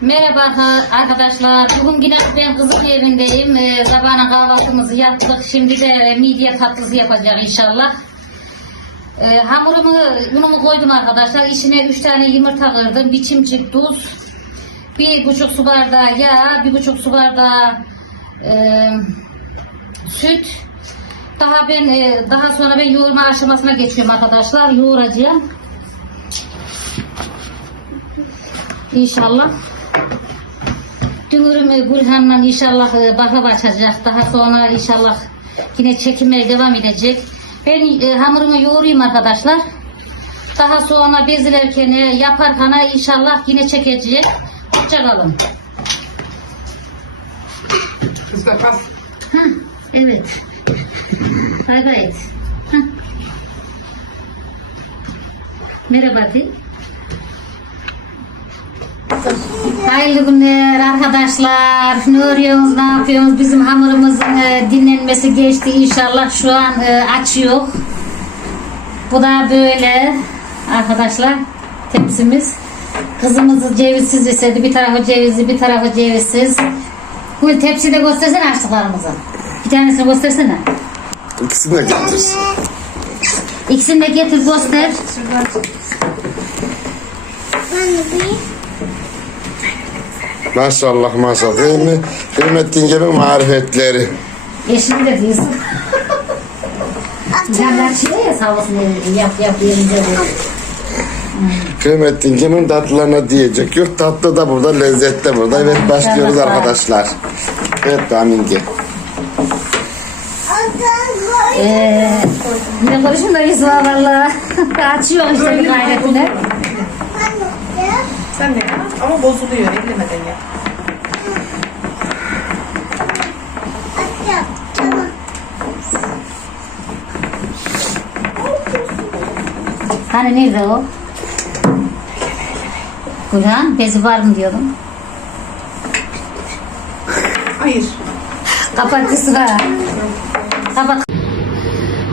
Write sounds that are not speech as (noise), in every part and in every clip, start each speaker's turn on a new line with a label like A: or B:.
A: Merhaba arkadaşlar. Bugün yine ben kızın evindeyim. Ee, sabahına kahvaltımızı yaptık. Şimdi de midye tatlısı yapacağım inşallah. Ee, hamurumu, unumu koydum arkadaşlar. İçine 3 tane yumurta kırdım. Bir çimçik tuz. Bir buçuk su bardağı yağ. Bir buçuk su bardağı e, süt. Daha ben e, daha sonra ben yoğurma aşamasına geçiyorum arkadaşlar. Yoğuracağım. İnşallah. Dünürüm Gülhan'la inşallah e, baklava açacak. Daha sonra inşallah yine çekimeye devam edecek. Ben e, hamurumu yoğurayım arkadaşlar. Daha sonra bezilerken e, yaparken inşallah yine çekecek. Hoşçakalın.
B: Pas.
A: Hı, evet. Hay gayet. Hı. Merhaba de. Hayırlı günler arkadaşlar. Ne arıyorsunuz, ne yapıyorsunuz? Bizim hamurumuzun e, dinlenmesi geçti inşallah. Şu an e, açıyor. Bu da böyle arkadaşlar tepsimiz. Kızımızı cevizsiz istedi. Bir tarafı cevizli, bir tarafı cevizsiz. Bu tepsiyi de göstersene açtıklarımızı. Bir tanesini göstersene.
C: İkisini de getirsin.
A: İkisini de getir göster.
C: Maşallah maşallah değil mi? Kıymetli gibi marifetleri.
A: Eşini de diyorsun. Canlar şey ya sağ olsun yap yap yerinde.
C: Kıymetli gibi tatlılarına diyecek yok. Tatlı da burada, lezzet de burada. Evet başlıyoruz arkadaşlar. Evet Amingi.
A: Ee, ne konuşayım da biz var valla. (laughs) Açıyor işte bir gayretine.
B: Ama bozuluyor ellemeden ya.
A: Hani nerede o? Kur'an bezi var mı diyordum.
B: Hayır.
A: Kapat kısra. Kapat.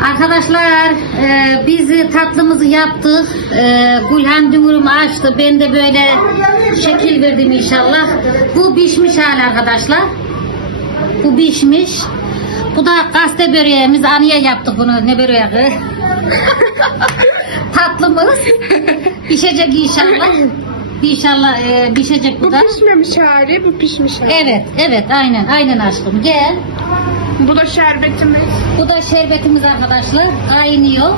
A: Arkadaşlar e, biz tatlımızı yaptık. E, Gülhan dumurumu açtı. Ben de böyle şekil verdim inşallah. Bu pişmiş hali arkadaşlar. Bu pişmiş. Bu da gazete böreğimiz. Anıya yaptık bunu. Ne böreği? (laughs) Tatlımız. Pişecek inşallah. İnşallah e, pişecek bu
D: Bu
A: da.
D: pişmemiş hali, bu pişmiş hali.
A: Evet, evet, aynen, aynen aşkım. Gel.
D: Bu da şerbetimiz.
A: Bu da şerbetimiz arkadaşlar. Kaynıyor.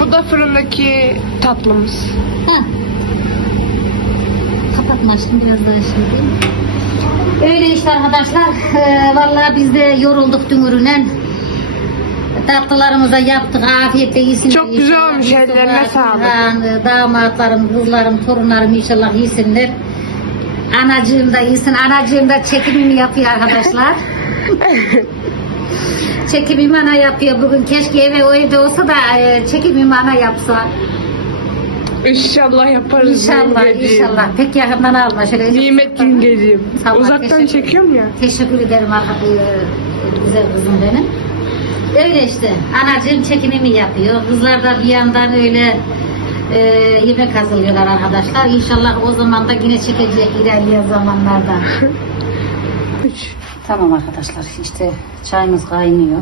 D: Bu da fırındaki tatlımız.
A: Ha. Kapatma aşkım biraz daha şey değil. Öyle işte arkadaşlar. Ee, vallahi biz de yorulduk dümürünen. Tatlılarımıza yaptık. Afiyetle yesin.
D: Çok güzel olmuş, ellerine sağlık.
A: Damatlarım, kızlarım, torunlarım inşallah yesinler. Anacığım da yesin. Anacığım da çekimimi yapıyor arkadaşlar. (laughs) çekimimi ana yapıyor bugün. Keşke eve o evde olsa da e, çekimimi ana yapsa.
D: İnşallah yaparız.
A: İnşallah,
D: yengeciğim.
A: inşallah. Pek yakından alma. Şöyle
D: Nimet yengeciğim.
A: Tamam,
D: Uzaktan
A: teşekkür-
D: çekiyorum ya.
A: Teşekkür ederim arkadaşlar. Güzel kızım benim. Öyle işte. Anacığım çekimimi yapıyor. Kızlar da bir yandan öyle e, yemek hazırlıyorlar arkadaşlar. İnşallah o zaman da yine çekecek ilerleyen zamanlarda. (laughs) tamam arkadaşlar. işte çayımız kaynıyor.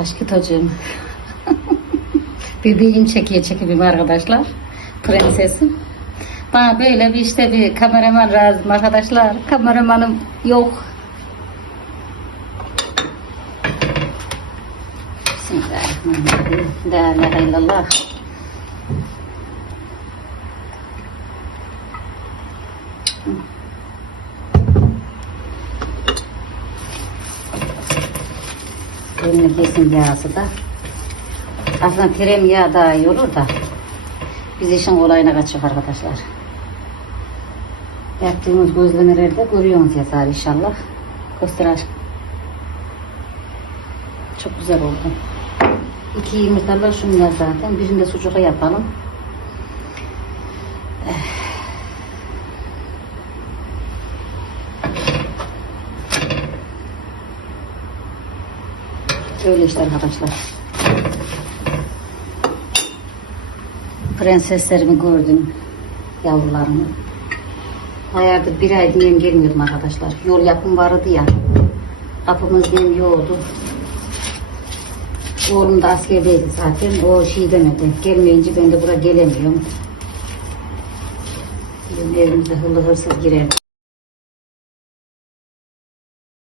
A: Aşkı hocam. (laughs) Bebeğim çekiyor çekimimi arkadaşlar. Prensesim. Bana böyle bir işte bir kameraman lazım arkadaşlar. Kameramanım yok. Bismillahirrahmanirrahim. La ilahe illallah. Kesin yağsı da. Aslında krem yağı daha iyi da. Biz işin kolayına kaçıyor arkadaşlar. Yaptığımız gözlemelerde görüyorsunuz yazar inşallah. Göster. Çok güzel oldu. İki yumurtalar şunlar zaten. Birini de sucuğa yapalım. Eh. Öyle işte arkadaşlar. Prenseslerimi gördüm. yavrularımı. Bayağıdır bir ay diyem gelmiyordum arkadaşlar. Yol yapım vardı ya. Kapımız diyem yoktu. Oğlum da askerdeydi zaten. O şey demedi. Gelmeyince ben de buraya gelemiyorum. Bizim evimize hırlı hırsız girerdi.